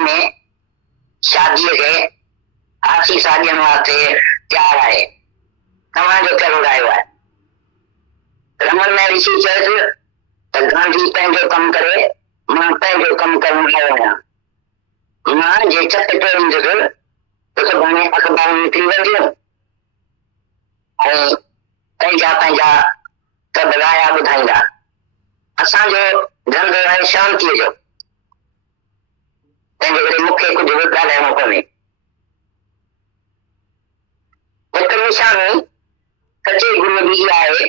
में शादी के आसी शादियों वास्ते तैयार है तव्हां जो कहिड़ो रायो आहे? रमन में ऋषि चएसि त गांधी पंहिंजो कमु करे मां पंहिंजो कमु करण आयो आहियां। मां जे चट टोड़ींदुसि त सुभाणे अख़बार में निकिरी वेंदियूं ऐं पंहिंजा पंहिंजा सभु राया ॿुधाईंदा। असांजो धंधो आहे शांतीअ जो, तंहिंजे करे मूंखे कुझु बि ॻाल्हाइणो कोन्हे। हिकु निशानी सचे गुरू जी आहे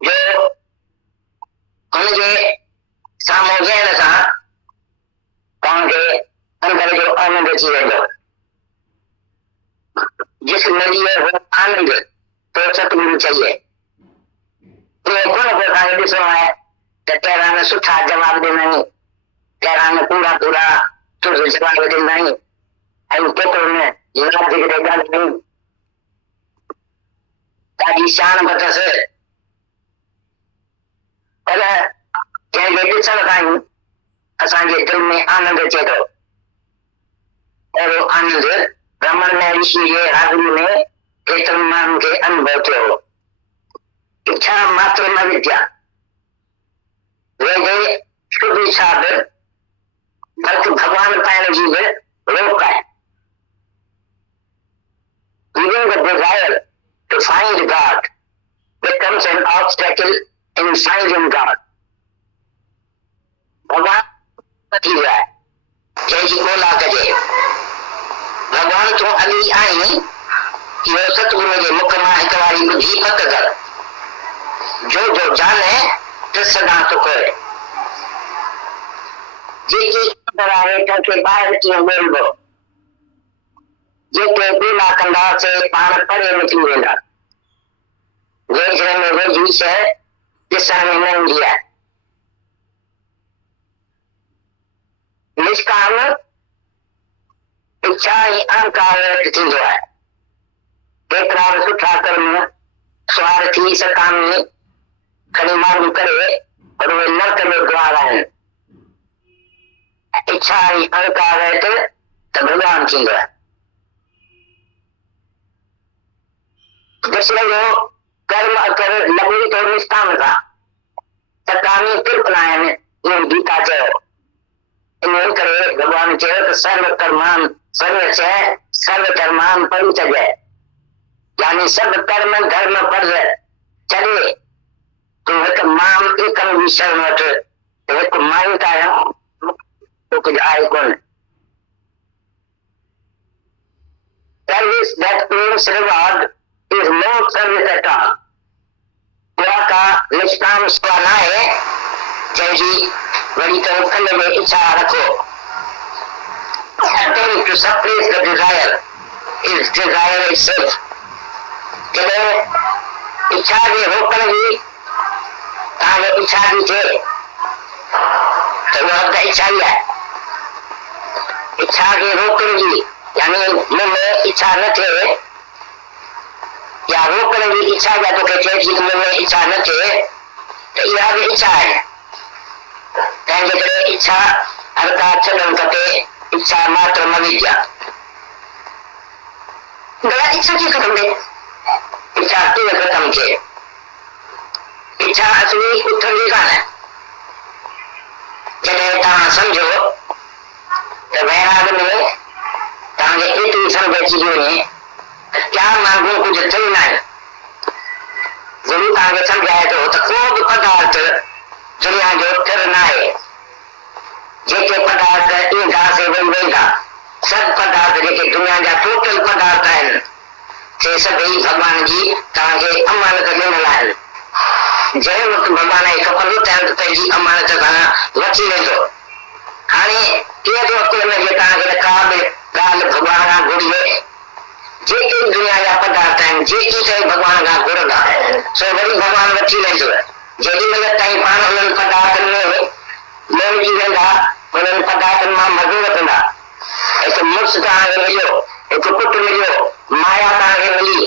जो हुनजे साम्हूं वेहण सां पाण खे अंदर जो आनंद अची वेंदो। जिस नदीअ हो आनंद तो सतगुरु चाहिए। कोन को तव्हांखे ॾिसणो आहे त पहिरां में सुठा जवाब ॾींदा आहियूं, पहिरां में पूरा पूरा तुर जवाब ॾींदा आहियूं ऐं केतिरो में यादि करे ॻाल्हायूं। ॾाढी शान अथसि पर जंहिंखे ॾिसण खां ई असांजे दिलि में आनंद अचे थो। अहिड़ो आनंद रमन में ऋषि जे हाज़िरी में केतिरनि माण्हुनि खे अनुभव थियो। इच्छा मात्र न विद्या, वेदे शुद्ध इच्छा बि बल्कि भगवान पाइण जी बि रोक आहे। Even the desire to find God becomes an obstacle in finding God. भगवान थी वियो आहे जंहिंजी ॻोल्हा कजे। भगवान तूं अॻी आहीं इहो सतगुरू जे मुख मां हिकु वारी ॿुधी पक कर। जो जो जाने तो सदा तो करे। जेकी ख़बर आहे तंहिंखे ॿाहिरि कीअं ॻोल्हबो। जेके ॻोल्हा कंदासीं पाण परे निकिरी वेंदा। वेझड़े में वेझी शइ ॾिसण में न ईंदी आहे। निष्काम इच्छा ई अहंकार थींदो आहे। केतिरा बि सुठा कर्म स्वार्थी सकामी खणी माण्हू करे पर उहे नरक जो द्वार आहिनि। इच्छा ई अहंकार आहे त भॻवान थींदो आहे। ॾिसण जो कर्म अकर लॻे थो निष्काम सां, सकामी कृपना आहिनि इहो गीता चयो। इन करे भॻवान चयो त सर्व कर्मान सर्व शइ सर्व धर्मान परित्यज्य, यानी सभु कर्म धर्म फर्ज़ छॾे तूं हिकु मां एकम जी शरण वठ। हिकु माई त आहियां तो कुझु आहे कोन। Service that earns reward is no service at all। उहा का निष्काम सेवा न आहे जंहिंजी वरी तो फल में इच्छा रखो। Attempt to suppress the desire is desire itself। जॾहिं इच्छा जे रोकण जी तव्हांखे इच्छा थी थिए त उहा त इच्छा ई आहे। इच्छा खे रोकण जी यानी मन में इच्छा न थिए या रोकण जी इच्छा जा तोखे थिए थी त मन में इच्छा न थिए त इहा बि इच्छा आहे। तंहिंजे करे इच्छा हरका छॾणु खपे। इच्छा मात्र न विद्या। भला इच्छा कीअं ख़तमु थिए? इच्छा कीअं ख़तमु थिए? इच्छा असली उथंदी कान्हे। जॾहिं तव्हां सम्झो त वैराग में तव्हांखे एतिरी सम्झ अची थी वञे त क्या माण्हू कुझु थियनि न आहिनि। गुरू तव्हांखे सम्झाए थो त को बि पदार्थ दुनिया जो थिर न आहे। जेके पदार्थ ईंदा से वही वेंदा, सभु पदार्थ जेके दुनिया जा टोटल पदार्थ आहिनि से सभई भॻवान जी तव्हांखे अमानत ॾिनल आहिनि। जंहिं वक़्तु भॻवान खे खपंदो तंहिं वक़्तु पंहिंजी अमानत खां वठी वेंदो। हाणे कहिड़ो वक़्तु हुनखे तव्हांखे का बि ॻाल्हि भॻवान खां घुरिजे। जेके दुनिया जा पदार्थ आहिनि जेकी शइ भॻवान खां घुरंदा सो वरी भॻवान वठी वेंदो। जेॾी महिल ताईं पाण उन्हनि पदार्थनि में लहिजी वेंदा उन्हनि पदार्थनि मां मज़ो वठंदा। हिकु मुड़ुसु तव्हांखे मिलियो, हिकु पुटु मिलियो, माया तव्हांखे मिली,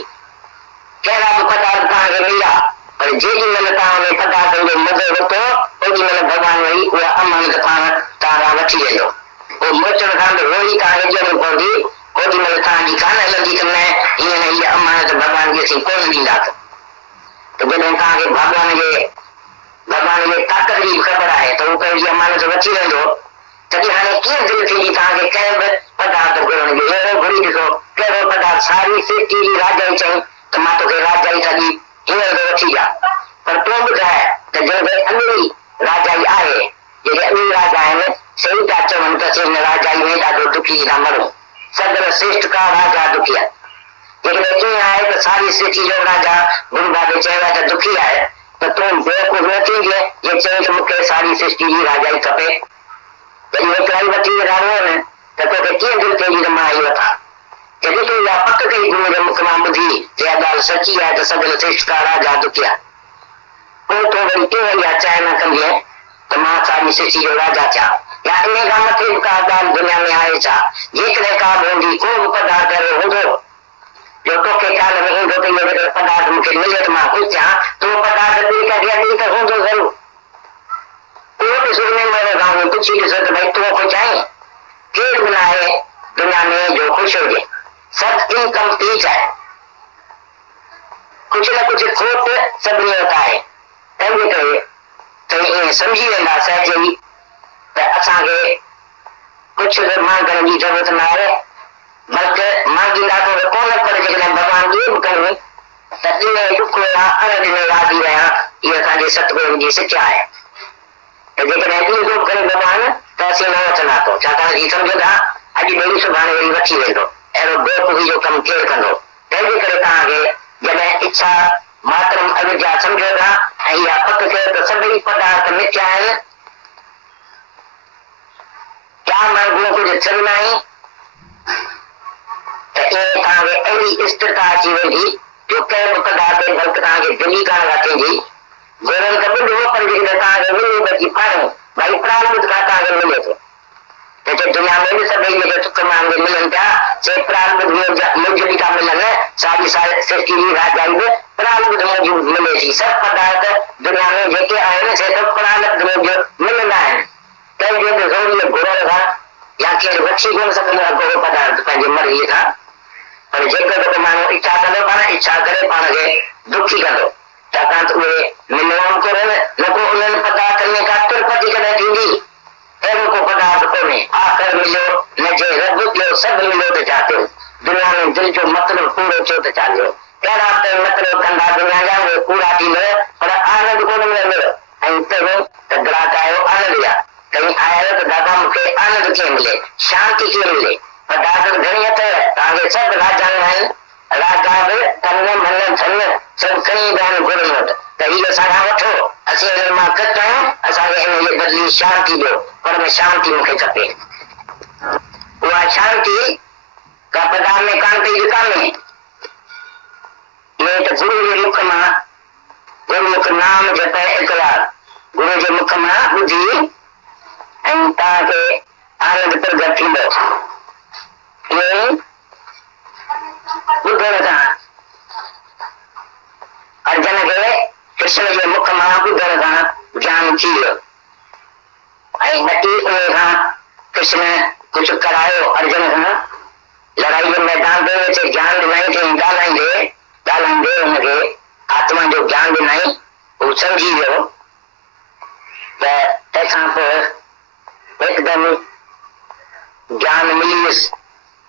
कहिड़ा बि पदार्थ तव्हांखे मिलिया पर जेॾी महिल तव्हां उन पदार्थनि जो मज़ो वठो ओॾी महिल भॻवान वरी उहा अमानत पाण तव्हां वठी वेंदो। उहो मोचण खां रोई तव्हां विझणी पवंदी, ओॾी महिल तव्हांजी कान हलंदी त न हीअं हीअ अमानत भॻवान खे असीं कोन ॾींदा। त जॾहिं तव्हांखे भॻवान जे ताक़त जी ख़बर आहे त उहो पंहिंजी अमानत वठी वेंदो, तॾहिं हाणे कीअं दिलि थींदी तव्हांखे कंहिं बि पदार्थ घुरण जो। अहिड़ो घुरी ॾिसो कहिड़ो पदार्थ, सारी सृष्टि जी राजाई चई त मां तोखे राजाई था ॾी, हींअर तो वठी जा। पर तूं ॿुधाए त जंहिंखे अमीरी राजाई आहे, जेके अमीर राजा आहिनि सही था चवनि त असीं हिन राजाई में ॾाढो दुखी था मरूं। सदर श्रेष्ठ का राजा दुखी आहे। जेकॾहिं ईअं आहे त सारी सृष्टि जो राजा गुरु बाबे चयो आहे त दुखी आहे, त तूं बेवकूफ़ न थींदे जे चई त मूंखे सारी सृष्टि जी राजाई खपे। जॾहिं हिकिड़ा ई वठी वेठा आहिनि त तोखे कीअं दिलि थींदी त मां ई वठां। जॾहिं तूं इहा पक कई गुरू जे मुख मां ॿुधी त इहा ॻाल्हि सची आहे त सदर श्रेष्ठ का राजा दुखी आहे, पोइ तूं वरी तूं वरी इहा चाहे न कंदीअ त मां सारी सृष्टि जो राजा थियां। या इन खां मथे बि का ॻाल्हि दुनिया में आहे छा? जेकॾहिं का बि हूंदी, को बि पदार्थ अहिड़ो हूंदो जो तोखे ख्याल में ईंदो त इहो पदार्थ मूंखे मिले त मां ख़ुशि थियां, त उहो पदार्थ ॿिए कंहिंखे ॾेई त हूंदो ज़रूरु। उहो बि सुर में मरे गांव पुछी ॾिसो त भई तूं ख़ुशि आहीं? केरु बि न आहे दुनिया में जो ख़ुशि हुजे। सभु इनकम्प्लीट आहे, कुझु न कुझु खोट सभिनी वटि आहे। तंहिंजे करे त ईअं सम्झी वेंदा सहज ई त असांखे कुझु बि मांगण जी ज़रूरत न आहे, बल्कि मांगींदासीं त कोन, पर जेकॾहिं भॻवान ॾिए बि कयूं त ॾिने ॾुख हुआ अणॾिने राज़ी रहिया। इहा असांजे सतगुरुनि जी सिख्या आहे त जेकॾहिं ॾींदो बि करे भॻवान त असीं न वठंदासीं, छाकाणि कि सम्झो था अॼु ॾेई सुभाणे वरी वठी वेंदो। अहिड़ो बेवकूफ़ी जो कमु केरु कंदो? तंहिंजे करे तव्हांखे जॾहिं इच्छा मात्रम अविद्या सम्झो था ऐं इहा पक कयो त सभई पदार्थ मिथ्या आहिनि, क्या मांगू कुझु थियनि न आहीं, त ईअं तव्हांखे अहिड़ी स्थिरता अची वेंदी जो कंहिं बि पदार्थ ते बल्कि तव्हांखे दिली कान थींदी। घुरनि त ॿुधो, पर जेकॾहिं तव्हांखे मिले बची पाणो भई प्रारब्ध खां तव्हांखे मिले थो, त दुनिया में बि सभई जेके सुख मांगे मिलनि पिया से प्रारब्ध मूजिबि था मिलनि। सारी सृष्टि जी राजाई बि प्रारब्ध मूजिबि मिले थी। सभु पदार्थ दुनिया में जेके आहिनि से सभु प्रारब्ध मूजिबि मिलंदा आहिनि। कंहिंजे बि ज़रूरी घुरण खां या केरु वठी कोन सघंदो आहे को पदार्थ पंहिंजी मर्ज़ीअ खां, पर जेकर को माण्हू इच्छा कंदो, पाण इच्छा करे पाण खे दुखी कंदो, छाकाणि त उहे मिलण कोन्हे न को उन्हनि पदार्थनि में का तुरपति कॾहिं थींदी। अहिड़ो को पदार्थ कोन्हे। आख़िर मिलियो न जे रब ॾियो, सभु मिलियो त छा थियो? दुनिया में दिलि जो मतिलबु पूरो थियो त छा थियो? अहिड़ा त मतिलबु कंदा दुनिया जा उहे पूरा थींदो, पर आनंद कोन मिलंदो। ऐं पहिरियों त ग्राहक आयो आनंद जा, कहीं आयो त दादा मूंखे आनंद कीअं मिले, शांति कीअं मिले? पदार्थ घणी अथव, तव्हांखे सभु राजा आहिनि, राजा बि तन मन धन सभु खणी ईंदा आहिनि गुरुनि वटि त हीअ असांखां वठो, असीं हिन मां कट आहियूं, असांखे हिन जे बदिली शांति ॾियो। पर में शांति मूंखे खपे। उहा शांति का पदार्थ में कान पई विकामे। इहे त गुरू जे मुख मां, गुरुमुख नाम जप इकरार, गुरू जे मुख मां ॿुधी ऐं तव्हांखे आनंद प्रगट थींदो। ईअं ॿुधण सां अर्जन खे कृष्ण जे मुख मां ॿुधण सां ज्ञान थी वियो ऐं नटी उन खां कृष्ण कुझु करायो अर्जन खां। लड़ाई जे मैदान ते वेठे ज्ञान ॾिनई थी, ॻाल्हाईंदे हुनखे आत्मा जो ज्ञान ॾिनई, हू सम्झी वियो। त तंहिंखां पोइ हिकदमि ज्ञान मिली वियुसि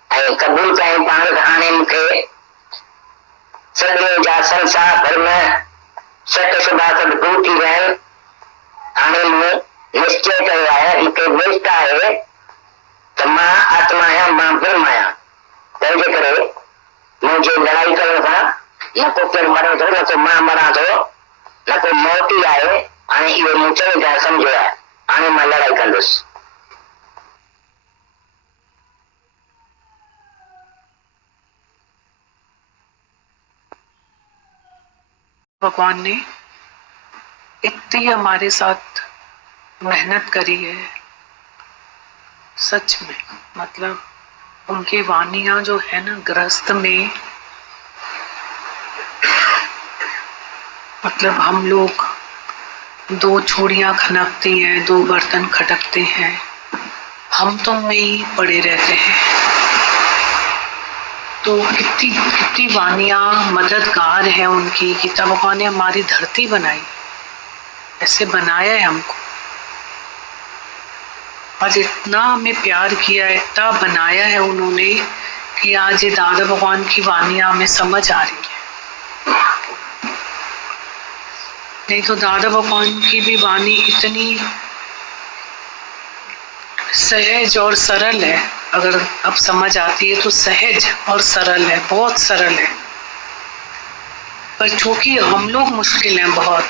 ऐं क़बूल कयईं पाण त हाणे मूंखे सभिनी जा संसार भर में सत शुभा सभु दूर थी विया आहिनि। हाणे मूं निश्चय कयो आहे, मूंखे निष्ठा आहे त मां आत्मा आहियां, मां ब्रह्म आहियां। तंहिंजे करे मुंहिंजे लड़ाई करण सां न को केरु मरे थो, न को मां मरां थो, न को मौत ई आहे। हाणे इहो मूं चङी तरह सम्झो आहे, हाणे मां लड़ाई कंदुसि। भगवान ने इतनी हमारे साथ मेहनत करी है, सच में। मतलब उनकी वाणियां जो है ना, गृहस्थ में मतलब हम लोग दो चूड़ियां खनकती हैं, दो बर्तन खटकते हैं, हम तो में ही पड़े रहते हैं। तो कितनी कितनी वानियां मददगार है उनकी कि तब भगवान ने हमारी धरती बनाई, ऐसे बनाया है हमको, आज इतना हमें प्यार किया है, इतना बनाया है उन्होंने कि आज ये दादा भगवान की वानियां हमें समझ आ रही है। नहीं तो दादा भगवान की भी वाणी इतनी सहज और सरल है, अगर अब समझ आती है तो सहज और सरल है, बहुत सरल है। पर चूंकि हम लोग मुश्किल हैं बहुत,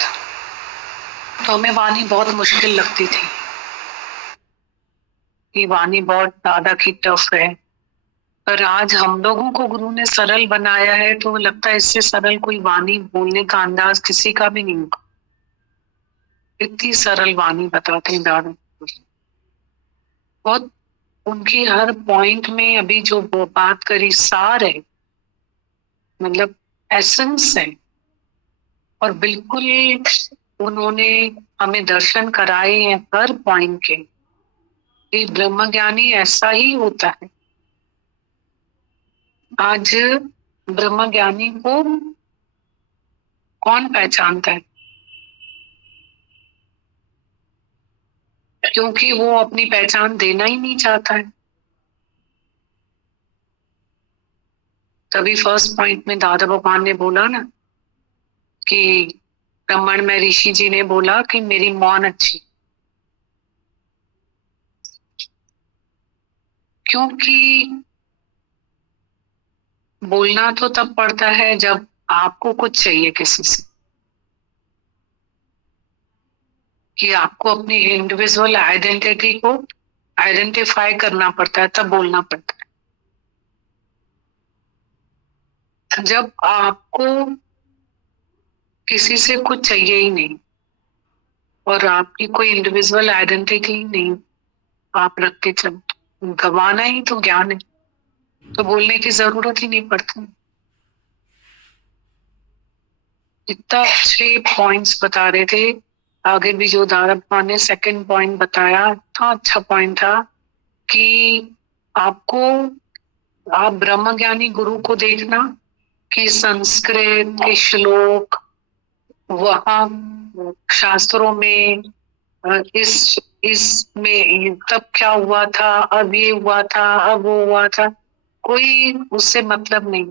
तो हमें वाणी बहुत मुश्किल लगती थी, ये वाणी बहुत दादा की टफ है। पर आज हम लोगों को गुरु ने सरल बनाया है, तो लगता है इससे सरल कोई वाणी बोलने का अंदाज किसी का भी नहीं होगा। इतनी सरल वाणी बताते हैं दादा, बहुत उनकी हर पॉइंट में अभी जो बात करी सार है, मतलब एसेंस है। और बिल्कुल उन्होंने हमें दर्शन कराए हैं हर पॉइंट के। ये ब्रह्म ज्ञानी ऐसा ही होता है। आज ब्रह्म ज्ञानी को कौन पहचानता है? क्योंकि वो अपनी पहचान देना ही नहीं चाहता है। तभी फर्स्ट पॉइंट में दादा भगवान ने बोला ना कि ब्राह्मण में ऋषि जी ने बोला कि मेरी मौन अच्छी, क्योंकि बोलना तो तब पड़ता है जब आपको कुछ चाहिए किसी से, कि आपको अपनी इंडिविजुअल आइडेंटिटी को आइडेंटिफाई करना पड़ता है, तब बोलना पड़ता है। जब आपको किसी से कुछ चाहिए ही नहीं और आपकी कोई इंडिविजुअल आइडेंटिटी नहीं आप रख के चल, गवाना ही तो ज्ञान है, तो बोलने की जरूरत ही नहीं पड़ती। इतना अच्छे पॉइंट्स बता रहे थे। आगे भी जो दादा भगवान ने सेकंड पॉइंट बताया, इतना अच्छा पॉइंट था कि आपको, आप ब्रह्म ज्ञानी गुरु को देखना कि संस्कृत के श्लोक वहां शास्त्रों में इसमें तब क्या हुआ था, अब ये हुआ था, अब वो हुआ था, कोई उससे मतलब नहीं।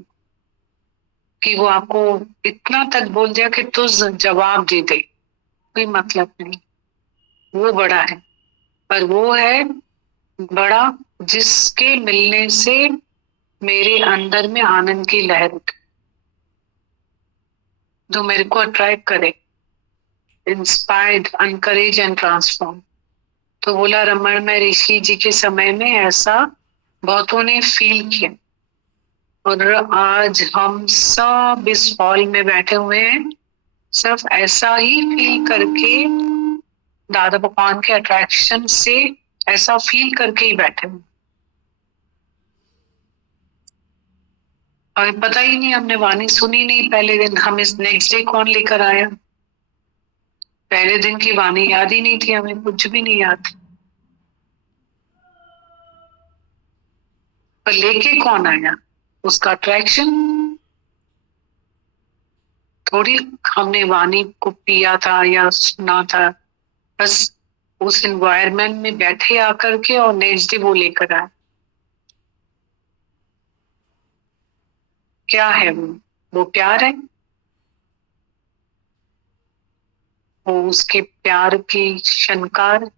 कि वो आपको इतना तक बोल दिया कि तू जवाब दे दे, कोई मतलब नहीं। वो बड़ा है, पर वो है बड़ा जिसके मिलने से मेरे अंदर में आनंद की लहर उठे, जो मेरे को अट्रैक्ट करे, इंस्पायर्ड, अनकरेज एंड ट्रांसफॉर्म। तो बोला रमण में ऋषि जी के समय में ऐसा बहुतों ने फील किया, और आज हम सब इस हॉल में बैठे हुए हैं, सिर्फ ऐसा ही फील करके, दादा भगवान के अट्रैक्शन से ऐसा फील करके ही बैठे हुए। हमें पता ही नहीं, हमने वाणी सुनी नहीं पहले दिन, हम इस नेक्स्ट डे कौन लेकर आया, पहले दिन की वाणी याद ही नहीं थी, हमें कुछ भी नहीं याद। पर लेके कौन आया, उसका अट्रैक्शन थोड़ी हमने वाणी को पिया था या सुना था, बस उस एनवायरमेंट में बैठे आकर के और नेक्स्ट डे वो लेकर आए। क्या है वो प्यार है, वो उसके प्यार की शनकार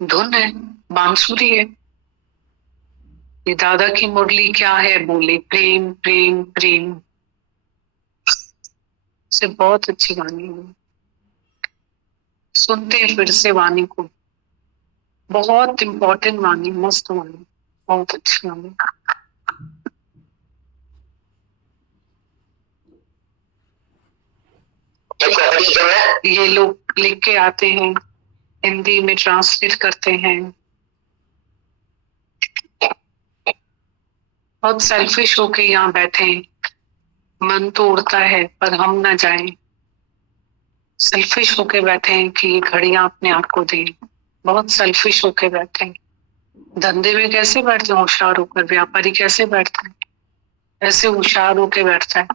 धुन है, बांसुरी है। ये दादा की मुरली क्या है, बोले प्रेम प्रेम प्रेम, से बहुत अच्छी वाणी है। सुनते हैं फिर से वाणी को, बहुत इंपॉर्टेंट वाणी, मस्त वाणी, बहुत अच्छी वाणी। ये लोग लिख के आते हैं, हिंदी में ट्रांसलेट करते हैं। बहुत सेल्फिश होके यहाँ बैठे हैं, मन तो उड़ता है पर हम ना जाएं, सेल्फिश होके बैठे हैं कि ये घड़ियां अपने आप को दें, बहुत सेल्फिश होके बैठे हैं। धंधे में कैसे बैठते हैं होशियार होकर, व्यापारी कैसे बैठते हैं, ऐसे होशियार होके बैठता है।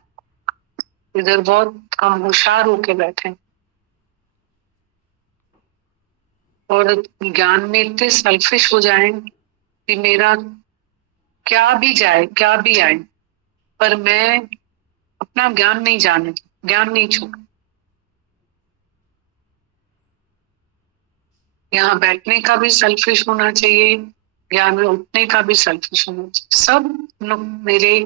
इधर बहुत कम होशियार होके बैठे हैं और ज्ञान में इतने सेल्फिश हो जाएं कि मेरा क्या भी जाए क्या भी आए पर मैं अपना ज्ञान नहीं जाने, ज्ञान नहीं छोड़। यहाँ बैठने का भी सेल्फिश होना चाहिए, ज्ञान में उठने का भी सेल्फिश होना चाहिए। सब मेरे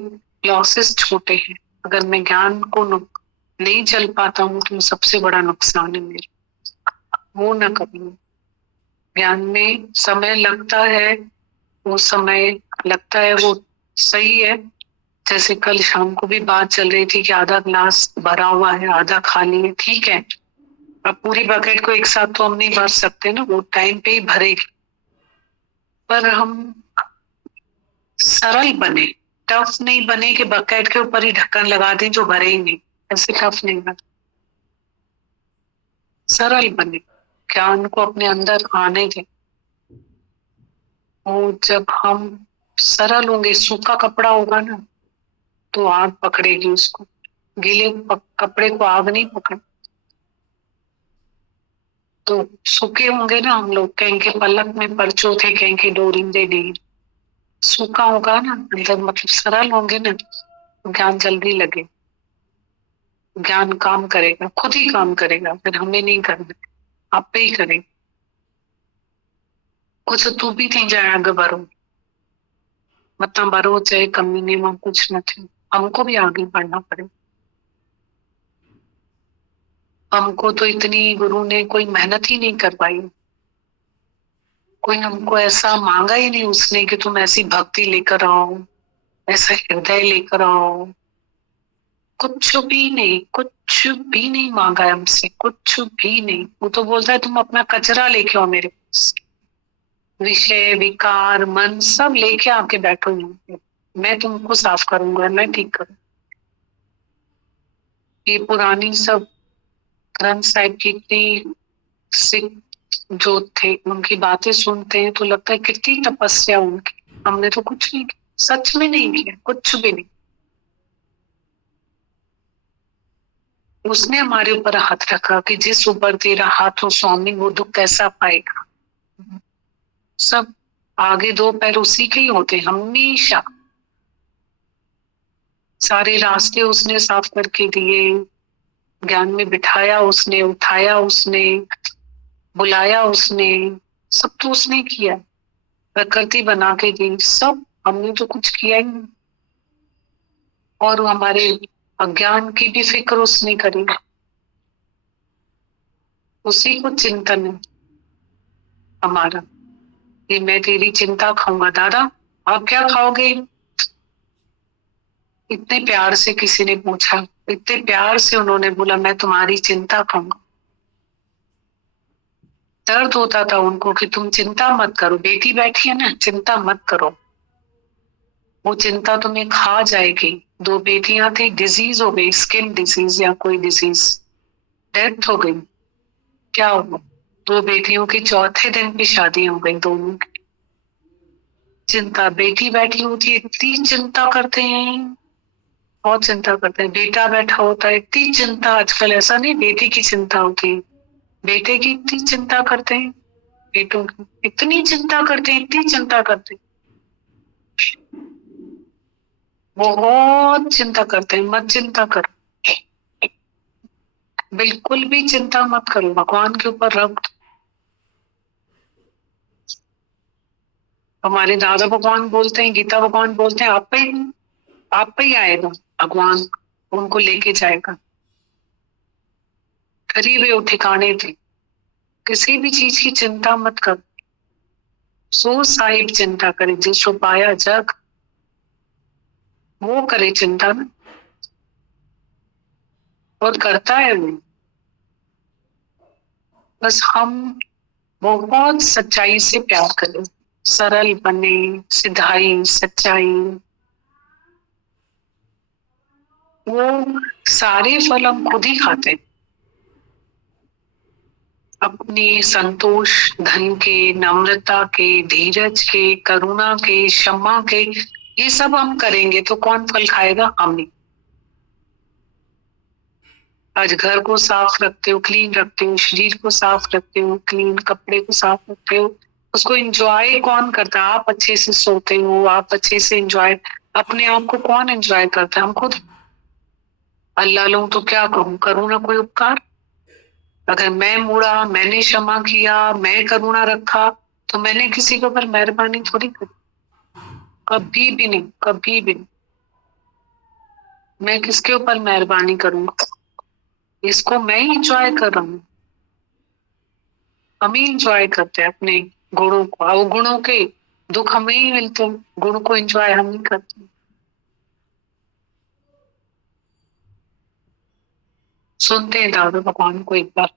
लॉसेस छोटे हैं। अगर मैं ज्ञान को नहीं चल पाता हूँ तो सबसे बड़ा नुकसान है मेरा, वो ना कभी। ज्ञान में समय लगता है, वो समय लगता है वो सही है। जैसे कल शाम को भी बात चल रही थी कि आधा ग्लास भरा हुआ है आधा खाली है, ठीक है। अब पूरी बकेट को एक साथ तो हम नहीं भर सकते ना, वो टाइम पे ही भरेगी। पर हम सरल बने, टफ नहीं बने कि बकेट के ऊपर ही ढक्कन लगा दें जो भरे ही नहीं, ऐसे टफ नहीं बने। सरल बने, ज्ञान को अपने अंदर आने दें। और जब हम सरल होंगे, सूखा कपड़ा होगा ना तो आग पकड़ेगी उसको, गीले कपड़े को आग नहीं पकड़। तो सूखे होंगे ना हम लोग, कहेंगे पलक में परचो थे, कहेंगे डोरिंदे डी। सूखा होगा ना अंदर, मतलब सरल होंगे ना, ज्ञान जल्दी लगे, ज्ञान काम करेगा, खुद ही काम करेगा, फिर हमें नहीं करना, आप पे ही करें। कुछ तू भी थी जाए आगे बढ़ो, मतलब बढ़ो चाहे कमी नहीं में कुछ न थे, हमको भी आगे बढ़ना पड़े। हमको तो इतनी गुरु ने कोई मेहनत ही नहीं करवाई, कोई हमको ऐसा मांगा ही नहीं उसने कि तुम ऐसी भक्ति लेकर आओ, ऐसा हृदय लेकर आओ। कुछ भी नहीं, कुछ भी नहीं मांगा है हमसे, कुछ भी नहीं। वो तो बोलता है तुम अपना कचरा लेके आओ मेरे पास, विषय विकार मन सब लेके आके बैठो यहाँ पे, मैं तुमको साफ करूंगा, मैं ठीक करूंगा। ये पुरानी सब ग्रंथ साहिब की इतनी सिख जो थे उनकी बातें सुनते हैं तो लगता है कितनी तपस्या उनकी, हमने तो कुछ नहीं किया, सच में नहीं किया, कुछ भी नहीं। उसने हमारे ऊपर हाथ रखा कि जिस ऊपर तेरा हाथ हो स्वामी वो दुख कैसा पाएगा। सब आगे दो पैर उसी के ही होते हमेशा, सारे रास्ते उसने साफ करके दिए, ज्ञान में बिठाया उसने, उठाया उसने, बुलाया उसने, सब तो उसने किया, प्रकृति बना के दी सब, हमने तो कुछ किया ही नहीं। और हमारे अज्ञान की भी फिक्र उसने करी, उसी को चिंतन है हमारा कि मैं तेरी चिंता खाऊंगा। दादा आप क्या खाओगे? इतने प्यार से किसी ने पूछा, इतने प्यार से उन्होंने बोला मैं तुम्हारी चिंता खाऊंगा। दर्द होता था उनको कि तुम चिंता मत करो, बेटी बैठी है ना, चिंता मत करो, वो चिंता तुम्हें खा जाएगी। दो बेटियां थी, डिजीज हो गई, स्किन डिजीज या कोई डिजीज, डेथ हो गई। क्या हुआ? दो बेटियों की चौथे दिन की शादी हो गई दोनों की। चिंता, बेटी बैठी होती है इतनी चिंता करते हैं, बहुत चिंता करते हैं। बेटा बैठा होता है इतनी चिंता, आजकल ऐसा नहीं बेटी की चिंता होती, बेटे की इतनी चिंता करते हैं, बेटों की इतनी चिंता करते हैं, इतनी चिंता करते हैं, बहुत चिंता करते हैं। मत चिंता करो, बिल्कुल भी चिंता मत करो, भगवान के ऊपर रख दो। हमारे दादा भगवान बोलते हैं, गीता भगवान बोलते हैं आप पे ही आएगा भगवान, उनको लेके जाएगा। करीब है वो ठिकाने थे, किसी भी चीज की चिंता मत करो, सो साहिब चिंता करे जिसको पाया जग, वो करे चिंता ना, और करता है वो। बस हम बहुत सच्चाई से प्यार करें, सरल बने, सिधाई सच्चाई, वो सारे फल हम खुद ही खाते हैं। अपने संतोष, धन के, नम्रता के, धीरज के, करुणा के, क्षमा के, ये सब हम करेंगे तो कौन फल खाएगा? हम ही। आज घर को साफ रखते हो, क्लीन रखते हो, शरीर को साफ रखते हो, क्लीन कपड़े को साफ रखते हो, उसको एंजॉय कौन करता है? आप अच्छे से सोते हो, आप अच्छे से एंजॉय, अपने आप को कौन एंजॉय करता है? हम खुद। अल्लाह लूं तो क्या करूं? करूं ना कोई उपकार? अगर मैं मुड़ा, मैंने क्षमा किया, मैं करुणा रखा, तो मैंने किसी के ऊपर मेहरबानी थोड़ी करी। कभी भी नहीं, कभी भी नहीं। मैं किसके ऊपर मेहरबानी करूंगा? इसको मैं ही इंजॉय कर रहा हूँ। हम ही इंजॉय करते हैं अपने गुणों को, अवगुणों के दुख हमें ही मिलते हैं, गुण को इंजॉय हम ही करते हैं। सुनते हैं दादा भगवान को एक बार।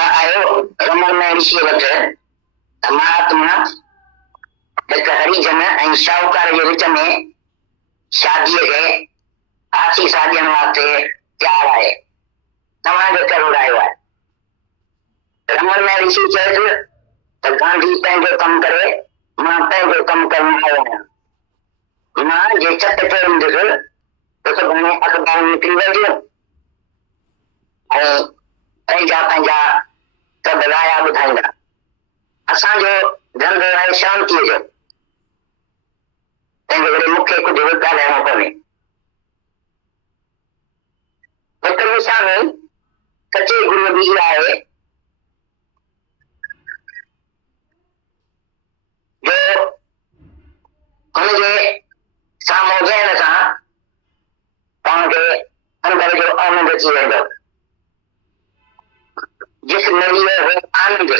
आयो रमण में ऋषि वटि महात्मा हिकु हरिजन ऐं शाहूकार जे विच में शादीअ खे आसी साॼण वास्ते तयारु आहे। तव्हांजो कहिड़ो रायो आहे? रमण में ऋषि चएसि त गांधी पंहिंजो कमु करे, मां पंहिंजो कमु करण आयो आहियां। मां जे चट ते ईंदुसि त सुभाणे अख़बार निकिरी वेंदियूं ऐं पंहिंजा पंहिंजा सभु राया ॿुधाईंदा। असांजो धंधो आहे शांतीअ जो, तंहिंजे करे मूंखे कुझु बि ॻाल्हाइणो कोन्हे। हिकु निशानी सचे गुरूअ जी आहे जो हुनजे साम्हूं वेहण सां पाण खे अंदर जो आनंद अची वेंदो। जिस मिली हो आनंद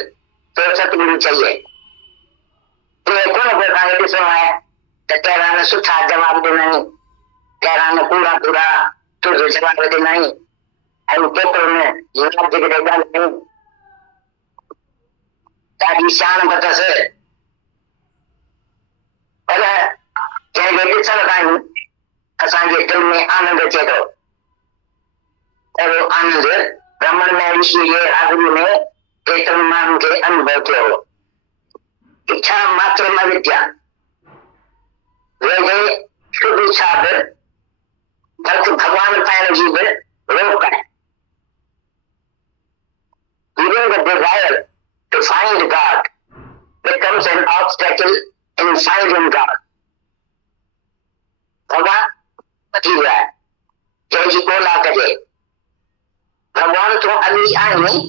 तो सतगुरु चाहिए। इहे कोन को तव्हांखे ॾिसणो आहे त कहिड़ा न सुठा जवाब ॾिनई, कहिड़ा न पूरा पूरा तुर जवाब ॾिनई, ऐं केतिरो न यादि करे ॻाल्हायूं। ॾाढी शान अथसि, पर जंहिंखे ॾिसण ताईं असांजे दिलि में आनंद अचे थो, अहिड़ो आनंद रमण में ऋषि जे हाज़िरी में केतिरनि माण्हुनि खे अनुभव थियो हो। इच्छा मात्र न विद्या, वेदे शुद्ध इच्छा बि बल्कि भगवान पाइण जी बि रोक आहे। Even the desire to find God becomes an obstacle in finding God. भगवान थी विया आहे, जंहिंजी ॻोल्हा कजे। भगवान तूं अॻी आहीं,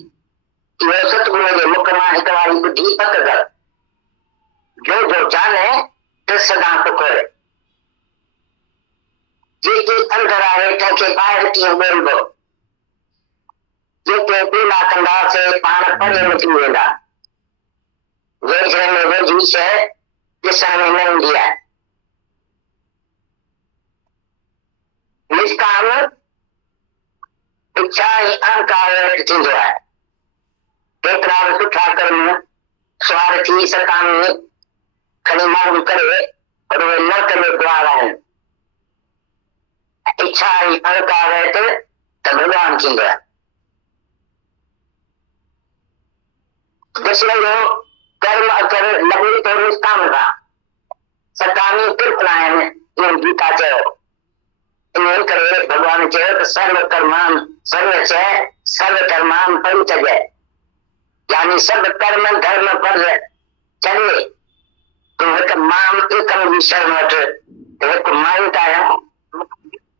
इहो सतगुरू जे मुख मां हिकु वारी ॿुधी पक कर। जो जाने तिस सदा पुकर। जेके अंदर आहे तंहिंखे ॿाहिरि कीअं ॻोल्हबो? जेके ॻोल्हा कंदासीं पाण परे निकिरी वेंदा। वेझड़े में वेझी शइ ॾिसण में न ईंदी आहे। निष्काम इच्छा ऐं अहंकार थींदो आहे। केतिरा बि सुठा कर्म स्वार्थी सकामी खणी माण्हू करे पर उहे न करे द्वार आहिनि। इच्छा ऐं अहंकार त भॻवान थींदो आहे। ॾिसण जो कर्म अचर लॻे थो निष्काम खां, सकामी तिर्फ न आहिनि, इहो गीता चयो। इन करे भगवान चयो त सर्व कर्मान सर्व कर्मान परित्यज्य, यानी सभु कर्म धर्म पर छॾे तूं हिकु मां एकम जी शरण वठि। हिकु मां ई आहियां,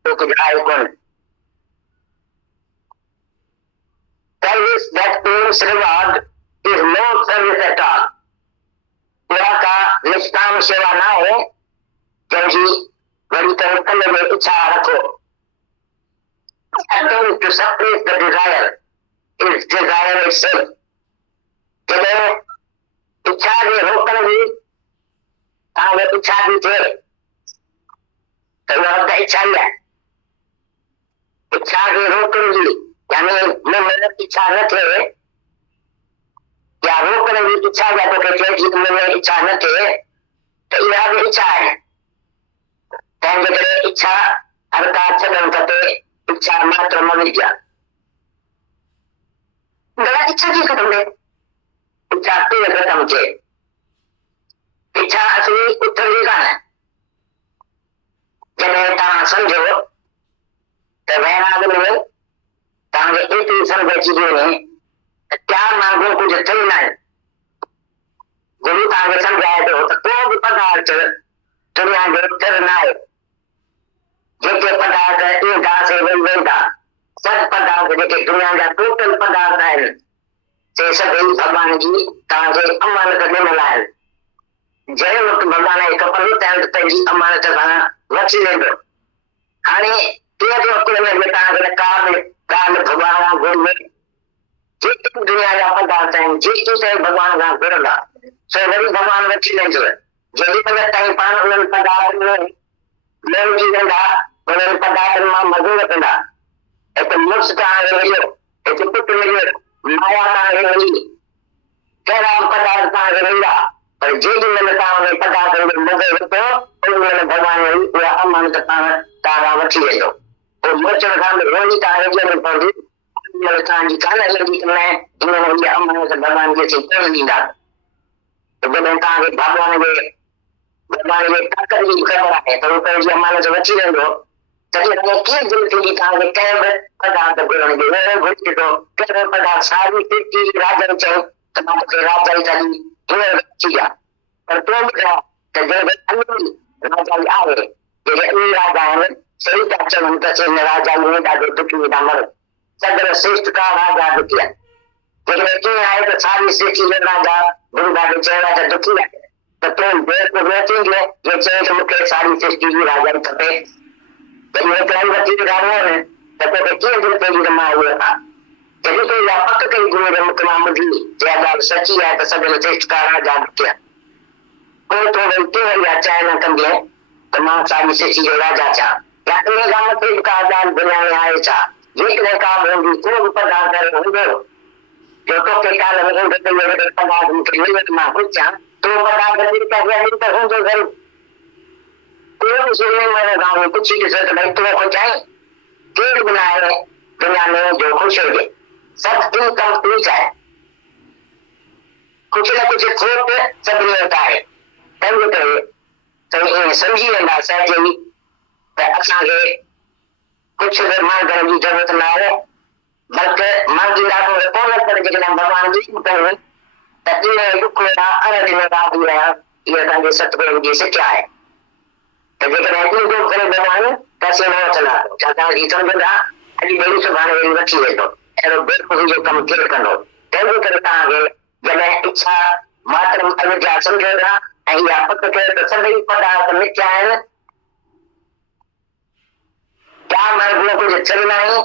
कुझु आहे कोन। Service that pays reward is no service at all. उहा का निष्काम सेवा न आहे जंहिंजी वरी त कल में इच्छा रखो। Attempt to suppress the desire is desire itself. जॾहिं इच्छा खे रोकण जी तव्हांखे इच्छा थी थिए त उहा त इच्छा ई आहे। इच्छा खे रोकण जी यानी में इच्छा न थिए या वो करे भी इच्छा या तो कहते कि तुमने इच्छा न थे तो इहा भी इच्छा है तंहिंजे करे इच्छा हर का छॾणु खपे इच्छा मात्र न विझा गलत इच्छा कीअं ख़तम थिए इच्छा कीअं ख़तम थिए इच्छा असली उथंदी कान्हे जॾहिं तव्हां सम्झो त वैराग में तव्हांखे एतिरी सम्झ अची थी वञे त चार माण्हू कुझु थियनि न आहिनि गुरू तव्हांखे सम्झाए थो त को बि पदार्थ दुनिया जो स्थिर न आहे जेके पदार्थ ईंदा से वेही वेंदा सभु पदार्थ जेके दुनिया जा टोटल पदार्थ आहिनि से सभई भॻवान जी तव्हांखे अमानत ॾिनल आहिनि जंहिं वक़्तु भॻवान खे खपंदो तंहिं वक़्तु पंहिंजी अमानत सां वठी वेंदो हाणे कंहिं वक़्त में तव्हांखे का बि ॻाल्हि भॻवान खां घुरिजे जेके बि दुनिया जा पदार्थ आहिनि जेकी शइ भॻवान खां घुरंदा सो वरी भॻवान वठी वेंदो जेॾी महिल ताईं पाण उन्हनि पदार्थ में लहिजी वेंदा उन्हनि पदार्थनि मां मज़ो वठंदा हिकु मुड़ुस तव्हांखे मिलियो हिकु पुटु मिलियो माया तव्हांखे मिली कहिड़ा बि पदार्थ तव्हांखे मिलिया पर जेॾी महिल तव्हां उन पदार्थ में मज़ो वठो ओॾी महिल भॻवान उहा अमानत तव्हां वठी वेंदो पोइ मोचण खां बि रोज़ी तव्हांखे ॾियणी पवंदी तव्हांजी कान लॻंदी त न हिन अमानत भॻवान खे कोन ॾींदा त जॾहिं तव्हांखे भॻवान जे ताक़त जी ख़बर आहे त उहो पंहिंजी अमानत वठी वेंदो तॾहिं कीअं दिलि थींदी तव्हांखे कंहिं बि पदार्थ घुरण जी घुरिजे थो कहिड़ो पदार्थ सारी पृथ्वी राजन चयो त मां तोखे राजा ई तॾहिं हींअर थी आहे पर तूं बि त जेके अमीर राजा ई आहे जेके अमीर राजा आहिनि सही था चवनि त हिन राजा में ॾाढो दुखी था मरनि सदर श्रेष्ठ का राजा दुखी आहे जेकॾहिं कीअं आहे त सारी सृष्टि जो राजा गुरू ॾाढो चयो त दुखी आहे त तूं बेवकूफ़ न थींदो जे चए त मूंखे सारी सृष्टि जी राजा खपे त इहो प्लान वठी ॾियारो न त तोखे कीअं दिलि पइजी त मां उहो वठां जॾहिं तूं इहा पक कई गुरू जे मुख मां ॿुधी जे ॻाल्हि सची आहे त सदर श्रेष्ठ का राजा दुखी आहे पोइ तूं वरी कीअं इहा चाहे न कंदीअ त मां सारी सृष्टि जो राजा थियां या इन खां मथे का ॻाल्हि दुनिया में आहे छा जेकॾहिं का बि हूंदी को बि पदार्थ हूंदो जो तोखे काल में हूंदो त इहो पदार्थ मूंखे मिले त मां पुछां तो पदार्थ त हूंदो ज़रूरु कोई भी सुनने वाले गाँव में कुछ ही जैसे भाई तुम्हें हो जाए केर बनाए दुनिया में जो खुश हो गए सब इनकम पूछ है कुछ न कुछ खोट सब नहीं होता है तब करे तो ये समझी वेंदा सहजी त असांखे कुछ भी मान करण जी जरूरत न आहे बल्कि मन जी ॾाढो कोन करे जेकॾहिं भॻवान जी कयूं त इन दुख में अरज में राजी रहिया इहा तव्हांजे सतगुरू जी सिखिया आहे त जेकॾहिं ईंदो करे भॻवान त असीं न वठंदा छाकाणि सम्झंदा अॼु ॿेड़ी सुभाणे वरी वठी वेंदो अहिड़ो बेवकूफ़ी जो कमु केरु कंदो तंहिंजे करे तव्हांखे जॾहिं इच्छा मात्र अविद्या सम्झो था ऐं इहा पक कयो त सभई पदार्थ मिथ्या आहिनि क्या माण्हू कुझु चवंदा आहियूं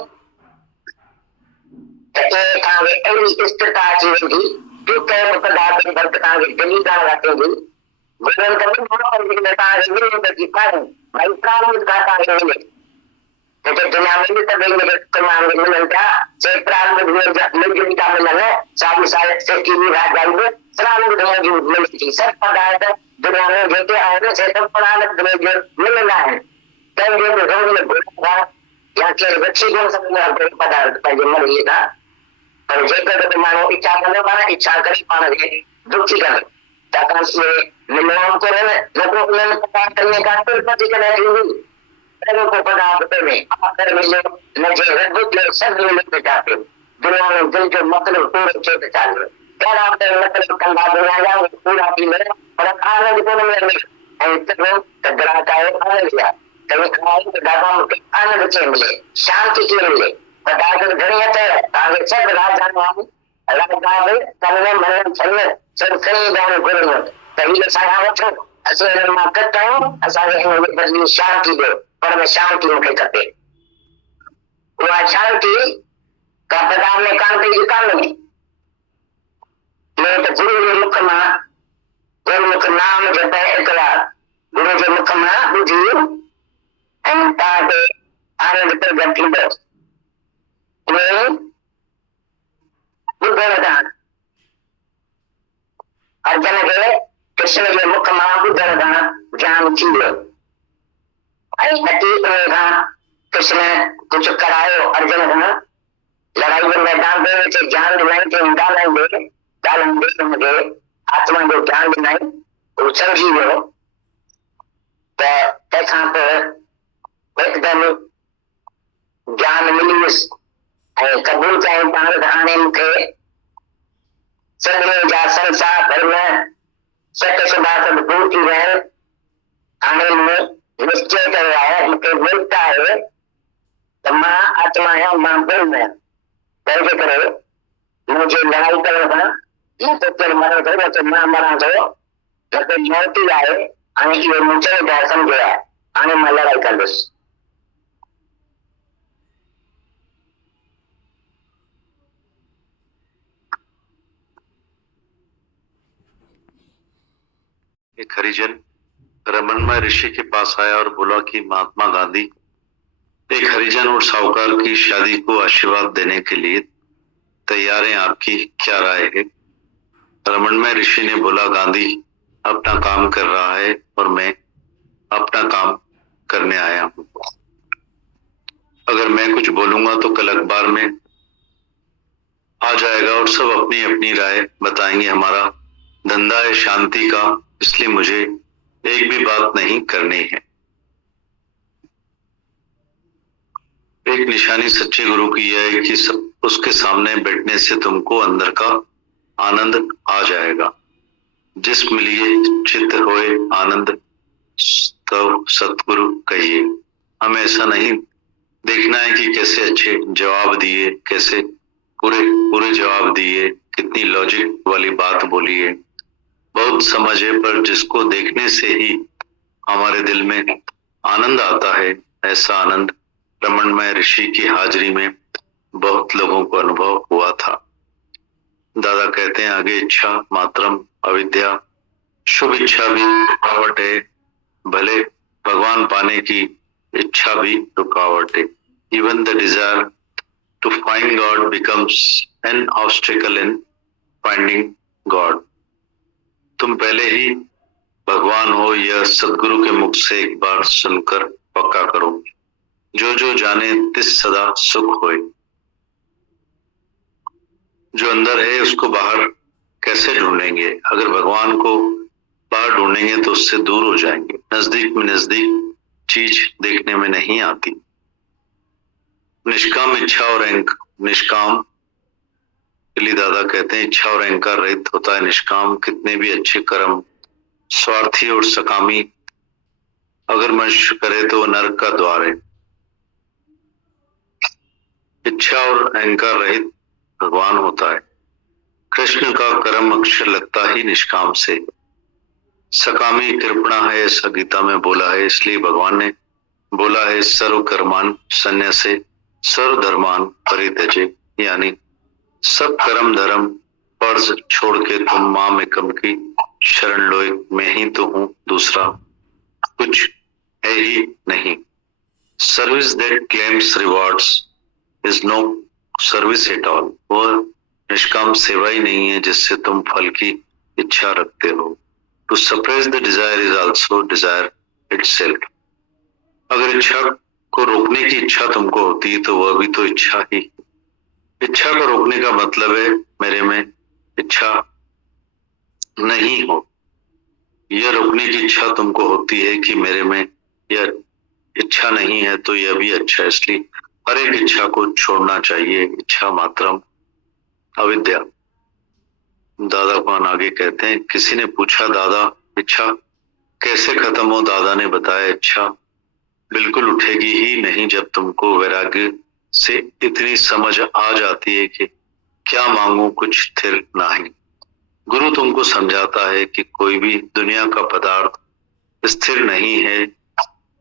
त इहे तव्हांखे अहिड़ी स्थिरता अची वेंदी जो कंहिं बि पदार्थ जी बर्त तव्हांखे दिली कान रखंदी गुरुनि त तव्हांखे मिले थी पाए भई कानून खां तव्हांखे मिले जेके दुनिया में बि सभई तमामु मिलनि था से प्रारंभ मिलनि था मिलनि साॻी सृष्टि जी राजाई बि प्रारंभ जी मिले थी सभु पदार्थ दुनिया में जेके आहिनि से सभु प्रारंभ मिलंदा आहिनि कंहिंजो बि ज़रूरी घुरंदा या केरु वठी कोन सघंदो आहे पदार्थ पंहिंजे मर्ज़ीअ सां पर जेकर बि माण्हू इच्छा कंदो पाण इच्छा करे पाण खे दुखी कंदो छाकाणि उहे मिलण करनि न को उन्हनि पदार्थनि में का तिरपति कॾहिं थींदी अहिड़ो को पदार्थ में आख़िर मिलियो न जे रब जो सभु मिले थो चाहे दुनिया में दिलि जो मतिलबु पूरो थियो थो चाहे कहिड़ा बि मतिलबु कंदा दुनिया जा पूरा थींदा पर आनंद कोन मिलंदो ऐं त ग्राहक आहे आनंद आहे कहीं खाई तो ॾाढो मूंखे आनंद कीअं मिले शांति कीअं मिले पदार्थ घणी अथव तव्हांखे सभु राजधानी राजा बि तन मन छन सभु खणी ॾियणु घुरनि त हीअ असांखां वठो असीं हिन मां कट कयूं असांखे हिन बदिली शांति ॾियो पर में शांति मूंखे खपे उहा शांति का बाज़ार में कान पई दुकान में त गुरू जे मुख मां गुरुमुख नाम जप इकरार गुरू जे मुख मां ॿुधी ऐं तव्हांखे आनंद प्रगट थींदो ॿुधण सां अर्जुन के कृष्ण के मुख महाबुद्धन ज्ञान चीलो कृष्ण कुछ करायो अर्जुन लड़ाई में मैदान दे थे ज्ञान दिलाई थे दालन दे मुझे आत्मा को ज्ञान दिलाई वो समझी गयो तैखां पर एकदम ज्ञान मिली कबूल कई पाण हाणे मूंखे सभिनी जा संसार भर में सत सदा सब दूर थी रहे हाणे मूं निश्चय कयो आहे मूंखे मिलता है त मां आत्मा आहियां मां ब्रह्म आहियां तंहिंजे करे मुंहिंजी लड़ाई करण खां न त केरु मरे थो न त मां मरां थो न त मौत ई आहे हाणे इहो मुंहिंजो ॾह सम्झो आहे हाणे मां लड़ाई कंदुसि एक हरिजन रमणमय ऋषि के पास आया और बोला कि महात्मा गांधी एक हरिजन और साहूकार की शादी को आशीर्वाद देने के लिए तैयार हैं, आपकी क्या राय है? रमणमय ऋषि ने बोला, गांधी अपना काम कर रहा है और मैं अपना काम करने आया हूं। अगर मैं कुछ बोलूंगा तो कल अखबार में आ जाएगा और सब अपनी अपनी राय बताएंगे। हमारा धंधा है शांति का, इसलिए मुझे एक भी बात नहीं करनी है। एक निशानी सच्चे गुरु की यह है कि सब उसके सामने बैठने से तुमको अंदर का आनंद आ जाएगा। जिस मिलिए चित्त होए आनंद तो सतगुरु कहिए। हमें ऐसा नहीं देखना है कि कैसे अच्छे जवाब दिए, कैसे पूरे जवाब दिए, कितनी लॉजिक वाली बात बोली है। बहुत समझ है, पर जिसको देखने से ही हमारे दिल में आनंद आता है, ऐसा आनंद रमणमय ऋषि की हाजिरी में बहुत लोगों को अनुभव हुआ था। दादा कहते हैं आगे, इच्छा मात्रम अविद्या, शुभ इच्छा भी रुकावट है, भले भगवान पाने की इच्छा भी रुकावट है। Even the desire to find God becomes an obstacle in finding God. तुम पहले ही भगवान हो, यह सदगुरु के मुख से एक बार सुनकर पक्का करो। जो जाने तिस सदा सुख होए। जो अंदर है उसको बाहर कैसे ढूंढेंगे? अगर भगवान को बाहर ढूंढेंगे तो उससे दूर हो जाएंगे। नजदीक में नजदीक चीज देखने में नहीं आती। निष्काम इच्छा और निष्काम के लिए दादा कहते हैं इच्छा और अहंकार रहित होता है निष्काम। कितने भी अच्छे कर्म स्वार्थी और सकामी अगर मनुष्य करे तो नरक का द्वार है। इच्छा और अहंकार रहित भगवान होता है। कृष्ण का कर्म अक्षर लगता ही निष्काम से। सकामी कृपणा है, ऐसा गीता में बोला है। इसलिए भगवान ने बोला है सर्व कर्मान संन्यासे सर्व धर्मान परित्यजे, यानी सब कर्म धर्म फर्ज छोड़ के तुम माम एकम की शरण लो। मैं ही तो हूं, दूसरा कुछ है ही नहीं। Service that claims rewards is no service at all. वो निष्काम सेवा ही नहीं है जिससे तुम फल की इच्छा रखते हो। To suppress the desire is also desire itself. अगर इच्छा को रोकने की इच्छा तुमको होती है तो वह भी तो इच्छा ही। इच्छा को रोकने का मतलब है मेरे में इच्छा नहीं हो। यह रोकने की इच्छा तुमको होती है कि मेरे में यह इच्छा नहीं है तो यह भी अच्छा है। इसलिए हर एक इच्छा को छोड़ना चाहिए। इच्छा मात्रम अविद्या। दादा पान आगे कहते हैं, किसी ने पूछा दादा इच्छा कैसे खत्म हो? दादा ने बताया इच्छा बिल्कुल उठेगी ही नहीं जब तुमको वैराग्य से इतनी समझ आ जाती है कि क्या मांगू कुछ स्थिर नहीं। गुरु तुमको समझाता है कि कोई भी दुनिया का पदार्थ स्थिर नहीं है।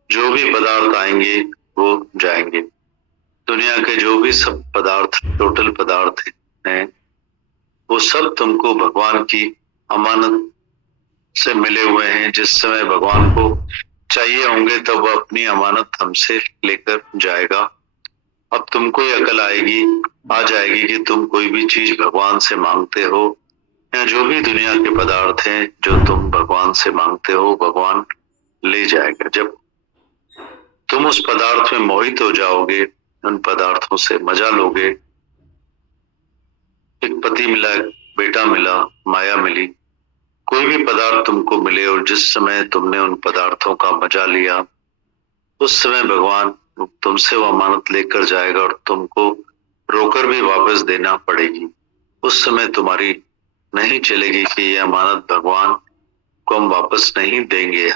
जो भी पदार्थ आएंगे वो जाएंगे। दुनिया के जो भी सब पदार्थ टोटल पदार्थ हैं वो सब तुमको भगवान की अमानत से मिले हुए हैं। जिस समय भगवान को चाहिए होंगे तब वह अपनी अमानत हमसे लेकर जाएगा। अब तुमको ये अकल आ जाएगी कि तुम कोई भी चीज भगवान से मांगते हो या जो भी दुनिया के पदार्थ हैं जो तुम भगवान से मांगते हो, भगवान ले जाएगा। जब तुम उस पदार्थ में मोहित हो जाओगे, उन पदार्थों से मजा लोगे, एक पति मिला, एक बेटा मिला, माया मिली, कोई भी पदार्थ तुमको मिले और जिस समय तुमने उन पदार्थों का मजा लिया, उस समय भगवान तुमसे वो अमानत लेकर जाएगा और तुमको रोकर भी वापस देना पड़ेगी। उस समय तुम्हारी नहीं चलेगी कि ये अमानत भगवान को हम वापस नहीं देंगे।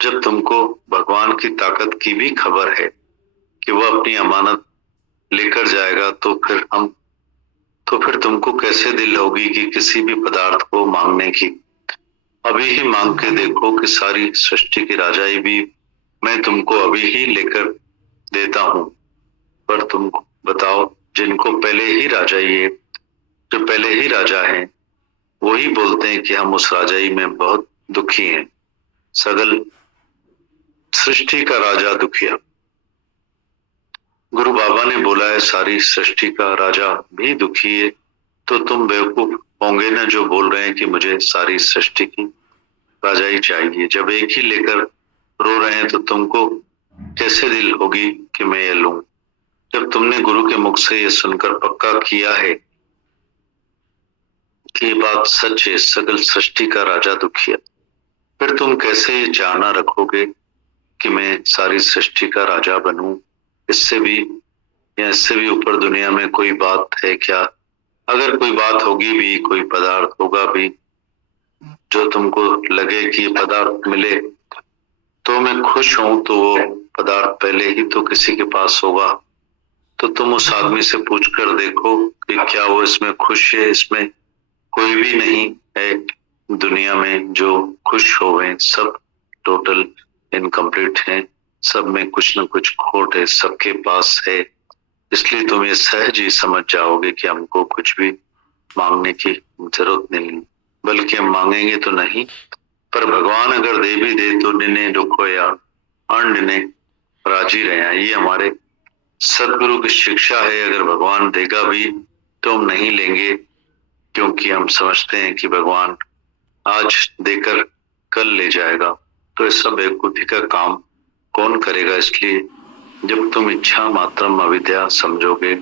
जब तुमको भगवान की ताकत की भी खबर है कि वो अपनी अमानत लेकर जाएगा, तो फिर तुमको कैसे दिल होगी कि किसी भी पदार्थ को मांगने की। अभी ही मांग के देखो कि सारी सृष्टि की राजाई भी मैं तुमको अभी ही लेकर देता हूं, पर तुम बताओ, जिनको पहले ही राजाई है, जो पहले ही राजा हैं, वही बोलते हैं कि हम उस राजाई में बहुत दुखी हैं। सगल सृष्टि का राजा दुखिया। गुरु बाबा ने बोला है सारी सृष्टि का राजा भी दुखी है, तो तुम बेवकूफ होंगे ना जो बोल रहे हैं कि मुझे सारी सृष्टि की राजाई चाहिए। जब एक ही लेकर रो रहे हैं तो तुमको कैसे दिल होगी कि मैं ये लूं। जब तुमने गुरु के मुख से ये सुनकर पक्का किया है कि ये बात सच है, सगल सृष्टि का राजा दुखिया, फिर तुम कैसे ये चाहना रखोगे कि मैं सारी सृष्टि का राजा बनूं। इससे भी या इससे भी ऊपर दुनिया में कोई बात है क्या? अगर कोई बात होगी भी, कोई पदार्थ होगा भी जो तुमको लगे कि पदार्थ मिले तो मैं खुश हूं, तो वो पदार्थ पहले ही तो किसी के पास होगा। तो तुम उस आदमी से पूछ कर देखो कि क्या वो इसमें खुश है। इसमें कोई भी नहीं है दुनिया में जो खुश हो गए, सब टोटल इनकम्प्लीट हैं, सब में कुछ न कुछ खोट है, सबके पास है। इसलिए तुम ये सहज ही समझ जाओगे कि हमको कुछ भी मांगने की जरूरत नहीं, बल्कि हम मांगेंगे तो नहीं, पर भगवान अगर दे भी दे तो निने दुखो या अनिने राजी रहे। ये हमारे सदगुरु की शिक्षा है। अगर भगवान देगा भी तो हम नहीं लेंगे, क्योंकि हम समझते हैं कि भगवान आज देकर कल ले जाएगा। तो इस सब बेवकूफी का काम कौन करेगा। इसलिए जब तुम इच्छा मात्रम अविद्या समझोगे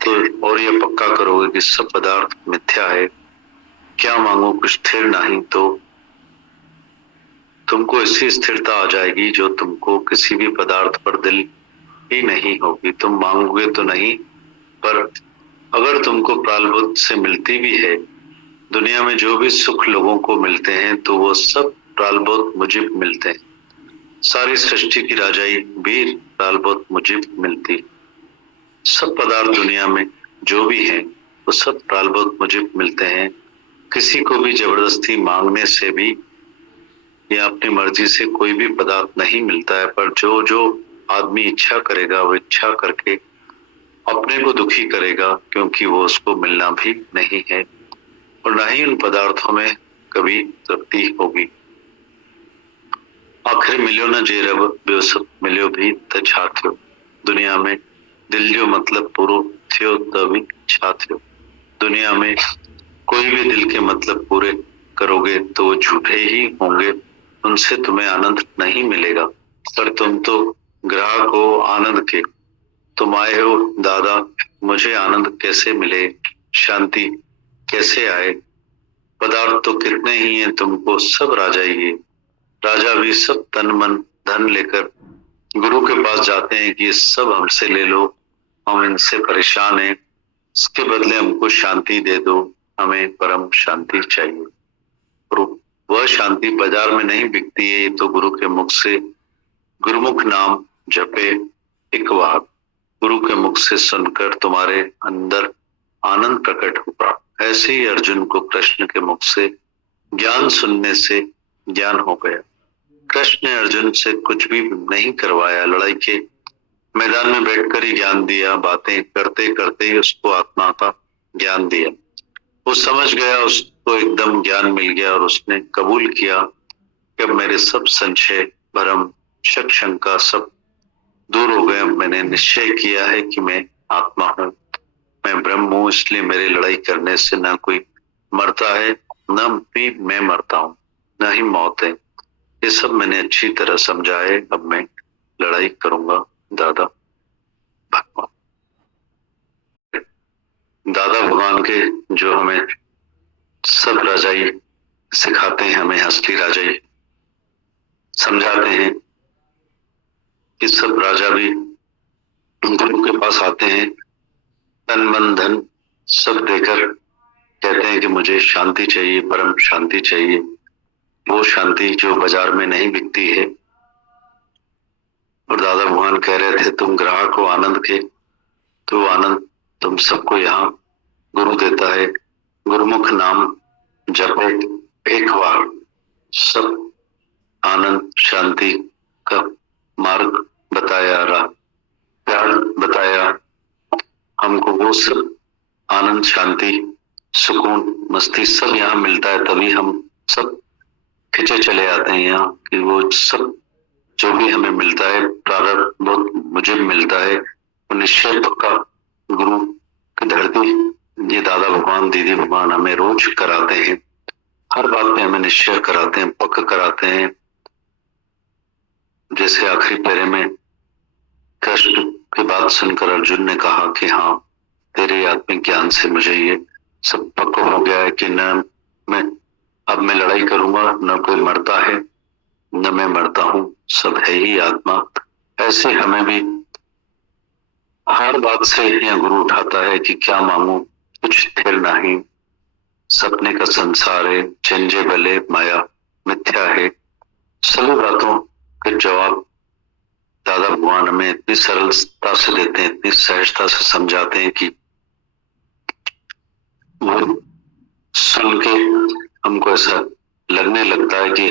तो और ये पक्का करोगे कि सब पदार्थ मिथ्या है, क्या मांगो कुछ स्थिर नहीं, तो तुमको ऐसी स्थिरता आ जाएगी जो तुमको किसी भी पदार्थ पर दिल ही नहीं होगी। तुम मांगोगे तो नहीं, पर अगर तुमको प्रालब्ध से मिलती भी है, दुनिया में जो भी सुख लोगों को मिलते हैं तो वो सब प्रालब्ध मुजिब मिलते हैं। सारी सृष्टि की राजाई भी प्रालब्ध मुजिब मिलती। सब पदार्थ दुनिया में जो भी हैं वो सब प्रालब्ध मुजिब मिलते हैं। किसी को भी जबरदस्ती मांगने से भी या अपनी मर्जी से कोई भी पदार्थ नहीं मिलता है, पर जो जो आदमी इच्छा करेगा वो इच्छा करके अपने को दुखी करेगा, क्योंकि वो उसको मिलना भी नहीं है और ना ही उन पदार्थों में कभी तृप्ति होगी। आखिर मिलो न जे रब ॿियो सभु मिलियो भी त छा थियो। दुनिया में दिल जो मतलब पूरो थियो त भी छा थियो। दुनिया में कोई भी दिल के मतलब पूरे करोगे तो वो झूठे ही होंगे, उनसे तुम्हें आनंद नहीं मिलेगा। पर तुम तो ग्राहक हो आनंद के, तुम आए हो दादा मुझे आनंद कैसे मिले, शांति कैसे आए। पदार्थ तो कितने ही हैं, तुमको सब राजाई। राजा भी सब तन मन धन लेकर गुरु के पास जाते हैं कि ये सब हमसे ले लो, हम इनसे परेशान हैं, इसके बदले हमको शांति दे दो, हमें परम शांति चाहिए। और वह शांति बाजार में नहीं बिकती है, ये तो गुरु के मुख से गुरुमुख नाम जपे एक बार गुरु के मुख से सुनकर तुम्हारे अंदर आनंद प्रकट होगा। ऐसे ही अर्जुन को कृष्ण के मुख से ज्ञान सुनने से ज्ञान हो गया। कृष्ण ने अर्जुन से कुछ भी नहीं करवाया, लड़ाई के मैदान में बैठकर ही ज्ञान दिया, बातें करते करते ही उसको आत्मा का ज्ञान दिया। वो समझ गया, उसको एकदम ज्ञान मिल गया और उसने कबूल किया कि अब मेरे सब संशय भ्रम शक शंका सब दूर हो गए। मैंने निश्चय किया है कि मैं आत्मा हूँ, मैं ब्रह्म हूँ, इसलिए मेरे लड़ाई करने से ना कोई मरता है, न भी मैं मरता हूँ, न ही मौत है। ये सब मैंने अच्छी तरह समझा है। अब मैं लड़ाई करूंगा दादा भगवान। दादा भगवान के जो हमें सब राजाई सिखाते हैं, हमें असली राजाई समझाते हैं कि सब राजा भी गुरु के पास आते हैं, तन मन धन सब देकर कहते हैं कि मुझे शांति चाहिए, परम शांति चाहिए, वो शांति जो बाजार में नहीं बिकती है। और दादा भगवान कह रहे थे तुम ग्राहक हो आनंद के, तो आनंद तुम सबको यहाँ गुरु देता है। गुरुमुख नाम जपे एक बार, सब आनंद शांति का मार्ग बताया, प्यार बताया हमको। वो सब आनंद शांति सुकून मस्ती सब यहाँ मिलता है, तभी हम सब खिंचे चले आते हैं यहाँ कि वो सब जो भी हमें मिलता है, प्रारब्ध बहुत मुझे मिलता है, वो निश्चय पक्का गुरु की धरती ये दादा भगवान दीदी भगवान हमें रोज कराते हैं, हर बात पे हमें निश्चय कराते हैं, पक्का कराते हैं। जैसे आखिरी पैरे में कृष्ण की बात सुनकर अर्जुन ने कहा कि हाँ तेरे आत्मिक ज्ञान से मुझे ये सब पक्का हो गया है कि न मैं लड़ाई करूंगा, न कोई मरता है न मैं मरता हूँ, सब है ही आत्मा। ऐसे हमें भी हर बात से यह गुरु उठाता है कि क्या मांगू, कुछ स्थिर नहीं, सपने का संसार है, चंजे बले माया मिथ्या है। सभी बातों के जवाब दादा भगवान हमें इतनी सरलता से देते हैं, इतनी सहजता से समझाते हैं कि वो सुन के हमको ऐसा लगने लगता है कि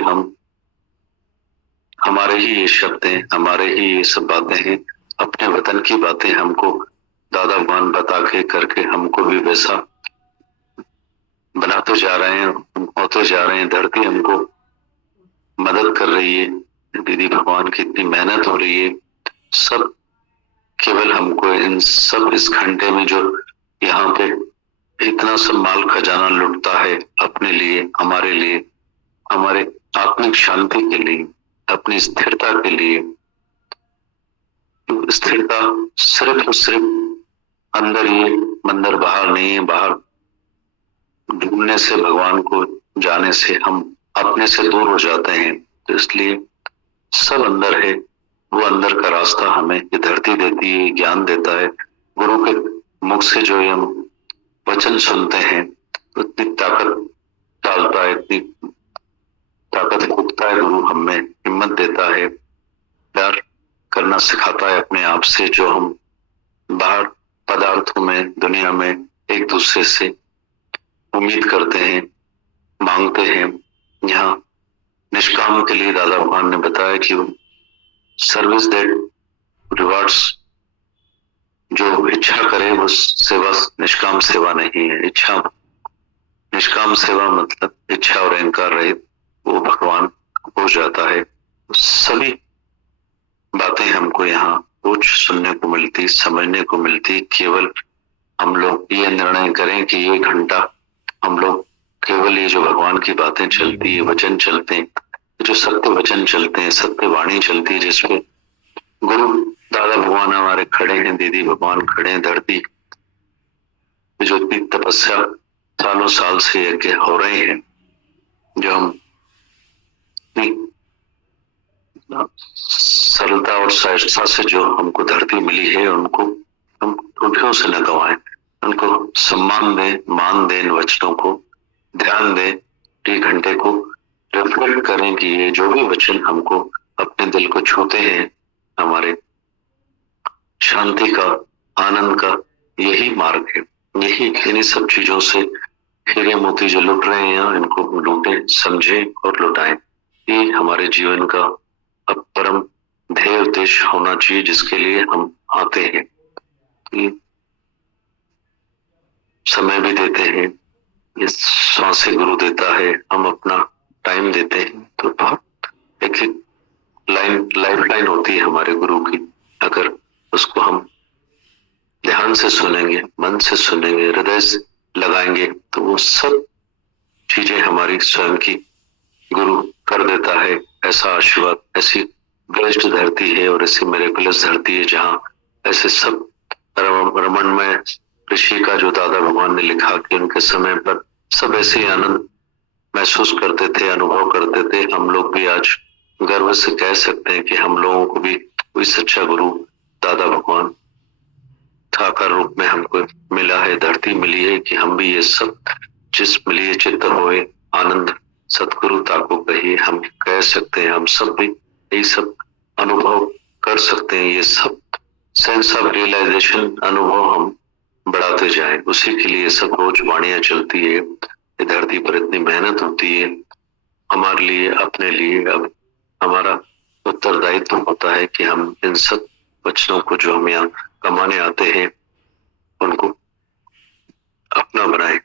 हमारे ही ये शब्द हैं, हमारे ही ये सब बातें हैं, अपने वतन की बातें हमको दादा भगवान बता के करके हमको भी वैसा बनाते जा रहे हैं, होते जा रहे हैं। धरती हमको मदद कर रही है, दीदी भगवान की इतनी मेहनत हो रही है, सब केवल हमको इन सब इस घंटे में जो यहाँ पे इतना सब माल खजाना लुटता है अपने लिए, हमारे आत्मिक शांति के लिए, अपनी स्थिरता के लिए। स्थिरता सिर्फ और सिर्फ अंदर ही, मंदिर बाहर नहीं है। बाहर ढूंढने से, भगवान को जाने से हम अपने से दूर हो जाते हैं, तो इसलिए सब अंदर है। वो अंदर का रास्ता हमें ये धरती देती है, ज्ञान देता है। गुरु के मुख से जो हम वचन सुनते हैं उतनी ताकत डालता है, इतनी ताकत फूकता है गुरु, हमें हिम्मत देता है, प्यार करना सिखाता है अपने आप से। जो हम बाहर पदार्थों में, दुनिया में एक दूसरे से उम्मीद करते हैं, मांगते हैं, यहाँ निष्काम के लिए दादा भगवान ने बताया कि सर्विस दैट रिवार्ड्स, जो इच्छा करे वो सेवा निष्काम सेवा नहीं है। निष्काम सेवा मतलब इच्छा और अहंकार रहित वो भगवान हो जाता है। सभी बातें हमको यहाँ रोज सुनने को मिलती, समझने को मिलती। केवल हम लोग ये निर्णय करें कि ये घंटा हम लोग केवल ये जो भगवान की बातें चलती है, वचन चलते हैं, जो सत्य वचन चलते हैं, सत्य वाणी चलती है, जिसमें गुरु दादा भगवान हमारे खड़े हैं, दीदी भगवान खड़े हैं। धरती जो इतनी तपस्या सालों साल से यज्ञ हो रहे हैं, जो हम सरलता और सहजता से जो हमको धरती मिली है, उनको हम त्रुटियों से न गवाएं, उनको सम्मान दें, मान दें, इन वचनों को ध्यान दें, एक घंटे को रिफ्लेक्ट करें कि ये जो भी वचन हमको अपने दिल को छूते हैं, हमारे शांति का, आनंद का यही मार्ग है। यही इन्हीं सब चीजों से हीरे मोती जो लुट रहे हैं, इनको लूटें, समझें और लुटाएं। ये हमारे जीवन का अब परम ध्येय उद्देश्य होना चाहिए, जिसके लिए हम आते हैं। समय भी देते हैं, ये सांसें गुरु देता है, हम अपना टाइम देते हैं, तो बहुत एक लाइफ लाइन होती है हमारे गुरु की। अगर उसको हम ध्यान से सुनेंगे, मन से सुनेंगे, हृदय से लगाएंगे, तो वो सब चीजें हमारी स्वयं की गुरु कर देता है। ऐसा आशीर्वाद, ऐसी ब्लेस्ड धरती है और ऐसी मिरेकलस धरती है जहाँ ऐसे सब रमणमय ऋषि का जो दादा भगवान ने लिखा कि उनके समय पर सब ऐसे ही आनंद महसूस करते थे, अनुभव करते थे। हम लोग भी आज गर्व से कह सकते हैं कि हम लोगों को भी कोई सच्चा गुरु दादा भगवान साकार रूप में हमको मिला है, धरती मिली है कि हम भी ये सब जिस मिलिए चित्त होए आनंद सतगुरु ताको कहिए, हम कह सकते हैं। हम सब भी यही सब अनुभव कर सकते हैं। ये सब सेंस ऑफ रियलाइजेशन अनुभव हम बढ़ाते जाएं, उसी के लिए सब रोज वाणियां चलती है। ये धरती पर इतनी मेहनत होती है हमारे लिए, अपने लिए। अब हमारा उत्तरदायित्व होता है कि हम इन सब वचनों को जो हम यहाँ कमाने आते हैं उनको अपना बनाए,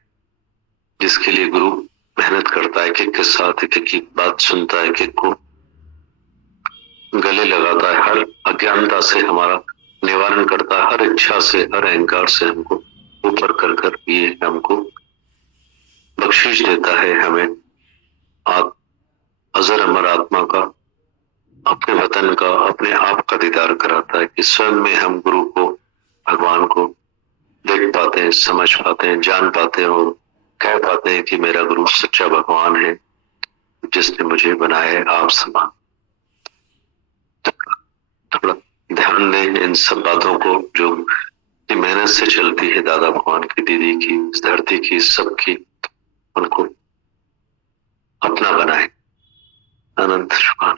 जिसके लिए गुरु मेहनत करता है, कि साथ एक की बात सुनता है, कि को गले लगाता है, हर अज्ञानता से हमारा निवारण करता है, हर इच्छा से, हर अहंकार से हमको ऊपर कर कर ये हमको बख्शीश देता है। हमें अजर अमर आत्मा का, अपने वतन का, अपने आप का दीदार कराता है कि स्वयं में हम गुरु को, भगवान को देख पाते हैं, समझ पाते हैं, जान पाते हैं और कह पाते हैं कि मेरा गुरु सच्चा भगवान है जिसने मुझे बनाया है आप समान। थोड़ा ध्यान दें इन सब बातों को जो मेहनत से चलती है, दादा भगवान की, दीदी की, इस धरती की, सबकी, उनको अपना बनाए। अनंत शुभान।